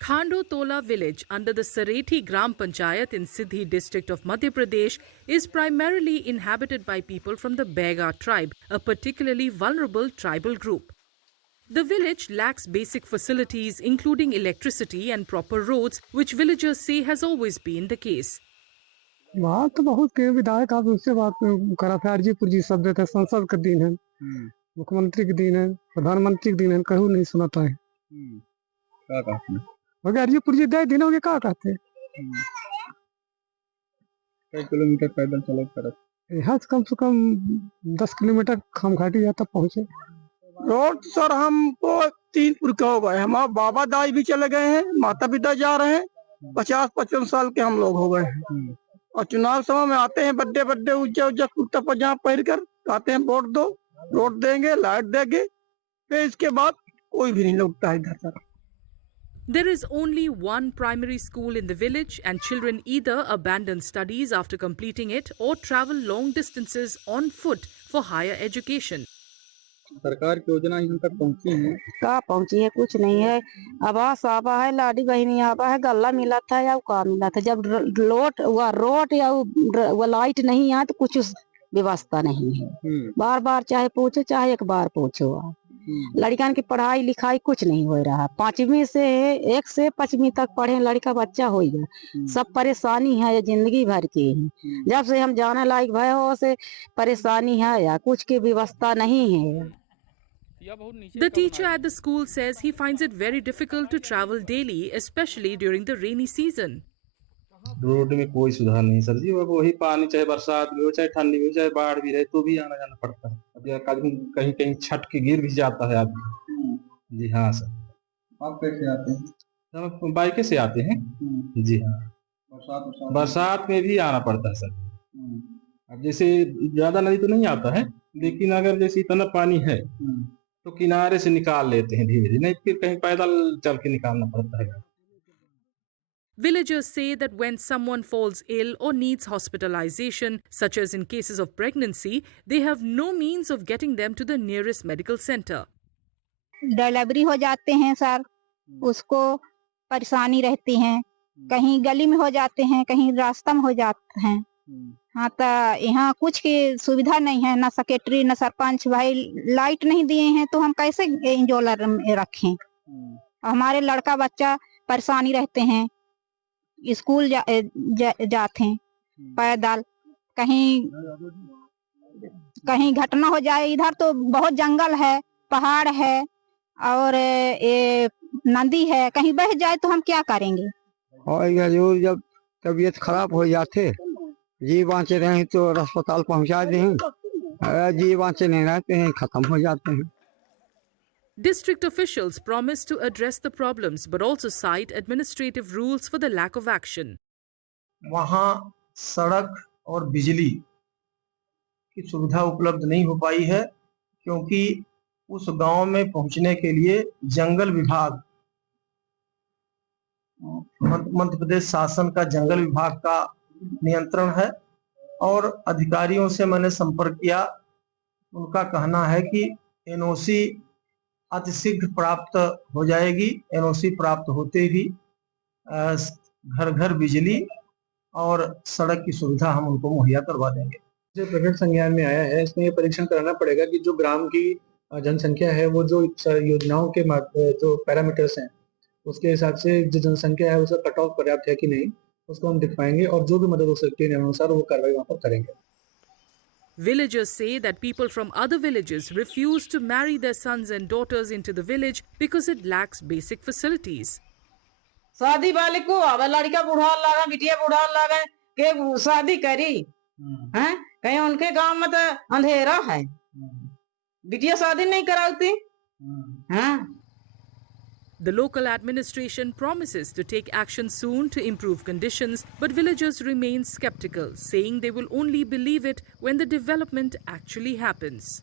Khandotola village under the Sareti Gram Panchayat in Siddhi district of Madhya Pradesh is primarily inhabited by people from the Bega tribe, a particularly vulnerable tribal group. The village lacks basic facilities including electricity and proper roads, which villagers say has always been the case. बात तो बहुत के विधायक आप उससे बात करा था आरजीपुर जी सब देते संसद के दिन है मुख्यमंत्री के दिन है प्रधानमंत्री के दिन है कहूँ नहीं सुनाता है क्या कहते हैं हो गया आरजीपुर जी दे दिन हो गए क्या कहते कई किलोमीटर पैदल चले कर यहाँ से कम 10 किलोमीटर खामघाटी जाता पहुँचे। रोड सर हमको 3 पुरखा हो गए, हमारे बाबा दाई भी चले गए हैं, माता पिता जा रहे हैं, 50-55 साल के हम लोग हो गए हैं और चुनाव समय में आते हैं बड्डे बड्डे उज्जा कुर्ता पजामा पहन कर कहते हैं वोट दो, रोड देंगे, लाइट देंगे, फिर इसके बाद कोई भी नहीं लौटता है इधर तक। There is only one primary school in the village and children either abandon studies after completing it or travel long distances on foot for higher education. सरकार की योजना यहाँ तक पहुँची है? कहाँ पहुँची है? कुछ नहीं है। आवास आवा है, लाडी बहनी आवा है, गल्ला मिला था या का मिला था। जब रोड या वो लाइट नहीं है तो कुछ व्यवस्था नहीं है। बार बार चाहे पूछो चाहे एक बार पूछो लड़कियां की पढ़ाई लिखाई कुछ नहीं हो रहा। 5वीं से 1 से 5वीं तक पढ़े लड़का बच्चा हो गया। सब परेशानी है जिंदगी भर की। जब से हम जाने लायक भय हो से परेशानी है या कुछ की व्यवस्था नहीं है। The teacher at the school says he finds it very difficult to travel daily, especially during the rainy season. Road में कोई सुधार नहीं सर जी, वही पानी चाहे बरसात भी हो चाहे ठंडी भी हो चाहे बाढ़ भी रहे तो भी आना जाना पड़ता है। अब कहीं कहीं छट के गिर भी जाता है आदमी। जी हाँ सर। आप कैसे आते हैं? हम बाइक से आते हैं। जी हाँ। बरसात में भी आना पड़ता है सर। अब जैसे ज्यादा नदी तो नहीं आता है, लेकिन अगर जैसे इतना पानी है तो किनारे से निकाल लेते हैं धीरे धीरे, नहीं फिर कहीं पैदल चल के निकालना पड़ता है। Villagers say that when someone falls ill or needs hospitalization, such as in cases of pregnancy, they have no means of getting them to the nearest medical center. Delivery हो जाते हैं सर, उसको परेशानी रहती है। कहीं गली में हो जाते हैं, कहीं रास्ता में हो जाते हैं। हाँ तो यहाँ कुछ की सुविधा नहीं है, ना सेक्रेटरी ना सरपंच। भाई लाइट नहीं दिए हैं तो हम कैसे इंजोलर रखें? हमारे लड़का बच्चा परेशानी रहते हैं, स्कूल जाते हैं पैदल। कहीं घटना हो जाए, इधर तो बहुत जंगल है, पहाड़ है और ये नदी है, कहीं बह जाए तो हम क्या करेंगे? और जब तबीयत खराब हो जाते जी बाँचे रहे तो अस्पताल पहुंचा दें, जी बाँचे नहीं रहते हैं खत्म हो जाते हैं। District officials promise to address the problems but also cite administrative rules for the lack of action. वहाँ सड़क और बिजली की सुविधा उपलब्ध नहीं हो पाई है क्योंकि उस गांव में पहुंचने के लिए जंगल विभाग, मध्य प्रदेश शासन का जंगल विभाग का नियंत्रण है और अधिकारियों से मैंने संपर्क किया। उनका कहना है कि एनओसी अतिशीघ्र प्राप्त हो जाएगी। एनओसी प्राप्त होते ही घर घर बिजली और सड़क की सुविधा हम उनको मुहैया करवा देंगे। जो प्रकट संज्ञान में आया है, इसमें ये परीक्षण कराना पड़ेगा कि जो ग्राम की जनसंख्या है वो जो योजनाओं के जो पैरामीटर्स हैं उसके हिसाब से जो जनसंख्या है उसका कट ऑफ पर्याप्त है कि नहीं, उसको हम दिखवाएंगे और जो भी मदद हो सकती है अनुसार वो कार्रवाई वहाँ पर करेंगे। Villagers say that people from other villages refuse to marry their sons and daughters into the village because it lacks basic facilities. शादी वाले को अब लड़का बूढ़ा लगा, बिटिया बूढ़ा लगा के शादी करी हैं? कहीं उनके गांव में तो अंधेरा है, बिटिया शादी नहीं कराती हैं? The local administration promises to take action soon to improve conditions, but villagers remain skeptical, saying they will only believe it when the development actually happens.